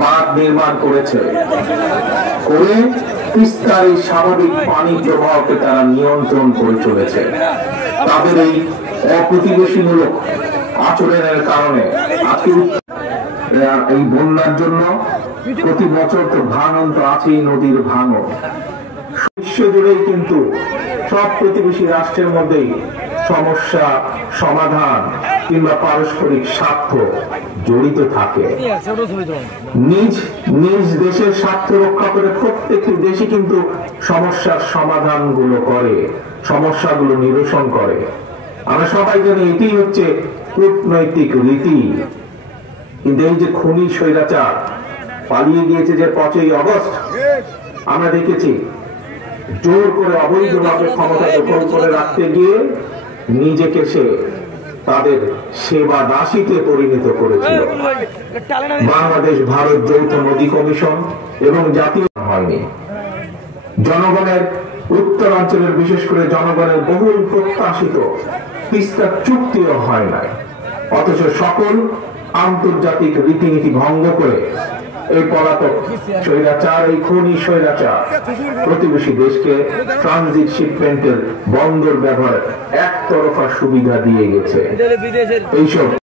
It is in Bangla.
বাঁধ নির্মাণ করেছে, করে তিস্তার এই স্বাভাবিক পানি প্রবাহকে তারা নিয়ন্ত্রণ করে চলেছে। তাদের এই অপ্রতিবেশীমূলক আচরণের কারণে আজকে এই বন্যার জন্য প্রতি বছর তো ভাঙন তো আছেই, নদীর ভাঙন। বিশ্ব জুড়েই কিন্তু সব প্রতিবেশী রাষ্ট্রের মধ্যেই সমস্যা সমাধান কিংবা পারস্পরিক স্বার্থ জড়িত থাকে। নিজ নিজ দেশের স্বার্থ রক্ষা করে প্রত্যেকটি দেশই কিন্তু সমস্যার সমাধানগুলো করে, সমস্যাগুলো নিরসন করে। আমরা সবাই জানি এটি হচ্ছে কূটনৈতিক রীতি। কিন্তু এই যে খুনি স্বৈরাচার পালিয়ে গিয়েছে যে 5ই আগস্ট, আমরা দেখেছি জোর করে অবৈধভাবে ক্ষমতা দখল করে রাখতে গিয়ে নিজেকে সে তাদের সেবা দাসীতে পরিণত করেছিল। বাংলাদেশ ভারত যৌথ নদী কমিশন এবং জাতীয় হয়নি। জনগণের উত্তরাঞ্চলের বিশেষ করে জনগণের বহুল প্রত্যাশিত তিস্তা চুক্তিও হয় নাই, অথচ সকল আন্তর্জাতিক রীতিনীতি ভঙ্গ করে এই পলাতক স্বৈরাচার, এই খুনি স্বৈরাচার প্রতিবেশী দেশকে ট্রানজিট শিপমেন্টের বন্দর ব্যবহার একতরফা সুবিধা দিয়ে গেছে। এইসব